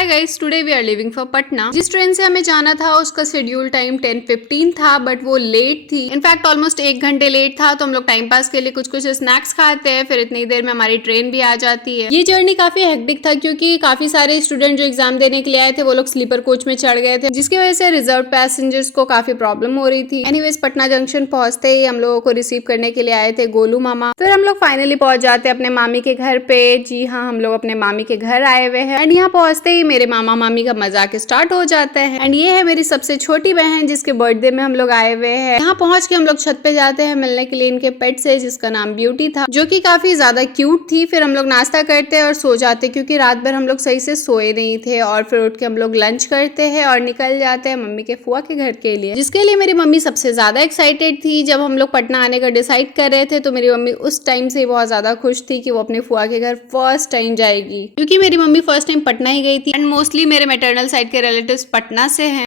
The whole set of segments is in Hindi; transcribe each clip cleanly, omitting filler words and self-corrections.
Hi guys, today we are leaving for Patna. जिस ट्रेन से हमें जाना था उसका शेड्यूल टाइम 10:15 था, बट वो लेट थी। इनफैक्ट ऑलमोस्ट 1 घंटे लेट था। तो हम लोग टाइम पास के लिए कुछ स्नैक्स खाते हैं, फिर इतनी देर में हमारी ट्रेन भी आ जाती है। ये जर्नी काफी हेक्टिक था क्योंकि काफी सारे स्टूडेंट जो एग्जाम देने के लिए आए थे वो लोग स्लीपर कोच में चढ़ गए थे, जिसकी वजह से रिजर्व पैसेंजर्स को काफी प्रॉब्लम हो रही थी। एनीवेज पटना जंक्शन पहुंचते ही हम लोगों को रिसीव करने के लिए आए थे गोलू मामा। फिर हम लोग फाइनली पहुंच जाते अपने मामी के घर पे। जी हाँ, हम लोग अपने मामी के घर आए हुए हैं। एंड यहाँ पहुंचते ही मेरे मामा मामी का मजाक स्टार्ट हो जाता है। एंड ये है मेरी सबसे छोटी बहन जिसके बर्थडे में हम लोग आए हुए हैं। यहाँ पहुंच के हम लोग छत पे जाते हैं मिलने के लिए इनके पेट से, जिसका नाम ब्यूटी था, जो कि काफी ज्यादा क्यूट थी। फिर हम लोग नाश्ता करते और सो जाते क्योंकि रात भर हम लोग सही से सोए नहीं थे। और फिर उठ के हम लोग लंच करते हैं और निकल जाते हैं मम्मी के फुआ के घर के लिए, जिसके लिए मेरी मम्मी सबसे ज्यादा एक्साइटेड थी। जब हम लोग पटना आने का डिसाइड कर रहे थे तो मेरी मम्मी उस टाइम से बहुत ज्यादा खुश थी कि वो अपने फुआ के घर फर्स्ट टाइम जाएगी, क्योंकि मेरी मम्मी फर्स्ट टाइम पटना ही गई थी। एंड मोस्टली मेरे मैटरनल साइड के रिलेटिव्स पटना से हैं।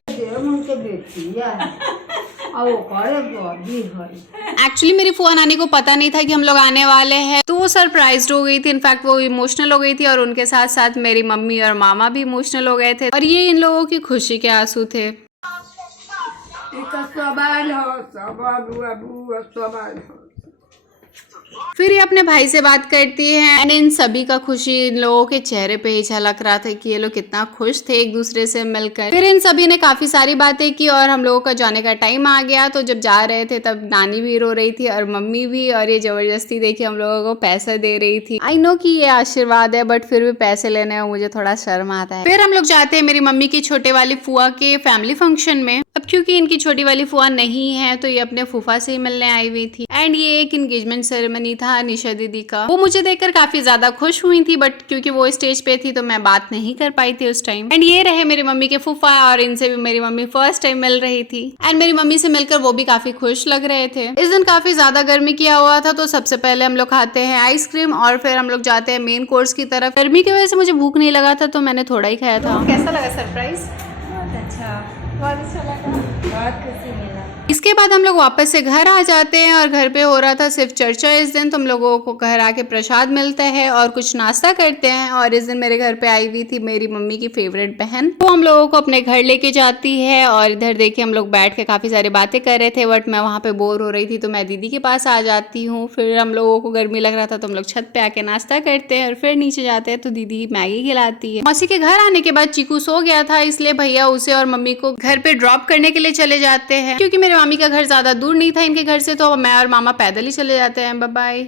एक्चुअली मेरी फुआ नानी को पता नहीं था कि हम लोग आने वाले हैं, तो वो सरप्राइज्ड हो गई थी। इनफैक्ट वो इमोशनल हो गई थी और उनके साथ साथ मेरी मम्मी और मामा भी इमोशनल हो गए थे। और ये इन लोगों की खुशी के आंसू थे। फिर ये अपने भाई से बात करती है एंड इन सभी का खुशी इन लोगों के चेहरे पे ही झलक रहा था कि ये लोग कितना खुश थे एक दूसरे से मिलकर। फिर इन सभी ने काफी सारी बातें की और हम लोगों का जाने का टाइम आ गया। तो जब जा रहे थे तब नानी भी रो रही थी और मम्मी भी, और ये जबरदस्ती देखिए हम लोगों को पैसा दे रही थी। आई नो कि ये आशीर्वाद है, बट फिर भी पैसे लेने में मुझे थोड़ा शर्म आता है। फिर हम लोग जाते हैं मेरी मम्मी की छोटे वाली फुआ के फैमिली फंक्शन में। अब क्योंकि इनकी छोटी वाली फुआ नहीं है तो ये अपने फूफा से ही मिलने आई हुई थी। एंड ये एक एंगेजमेंट सेरेमनी था निशा दीदी का। वो मुझे देखकर काफी ज्यादा खुश हुई थी, बट क्योंकि वो स्टेज पे थी तो मैं बात नहीं कर पाई थी उस टाइम। एंड ये रहे मेरी मम्मी के फूफा, और इनसे भी मेरी मम्मी फर्स्ट टाइम मिल रही थी। एंड मेरी मम्मी से मिलकर वो भी काफी खुश लग रहे थे। इस दिन काफी ज्यादा गर्मी किया हुआ था, तो सबसे पहले हम लोग खाते हैं आइसक्रीम और फिर हम लोग जाते हैं मेन कोर्स की तरफ। गर्मी की वजह से मुझे भूख नहीं लगा था तो मैंने थोड़ा ही खाया था। कैसा लगा सरप्राइज? बहुत अच्छा लगा, बहुत खुशी मिला। इसके बाद हम लोग वापस से घर आ जाते हैं और घर पे हो रहा था सिर्फ चर्चा इस दिन। तो हम लोगों को घर आके प्रसाद मिलता है और कुछ नाश्ता करते हैं। और इस दिन मेरे घर पे आई हुई थी मेरी मम्मी की फेवरेट बहन, वो हम लोगों को अपने घर लेके जाती है। और इधर देखिए हम लोग बैठ के काफी सारी बातें कर रहे थे, बट मैं वहाँ पे बोर हो रही थी तो मैं दीदी के पास आ जाती हूँ। फिर हम लोगों को गर्मी लग रहा था तो हम लोग छत पे आके नाश्ता करते हैं और फिर नीचे जाते हैं तो दीदी मैगी खिलाती है। मौसी के घर आने के बाद चीकू सो गया था, इसलिए भैया उसे और मम्मी को घर पे ड्रॉप करने के लिए चले जाते हैं। क्योंकि मेरे मामी का घर ज्यादा दूर नहीं था इनके घर से, तो मैं और मामा पैदल ही चले जाते हैं। Bye bye.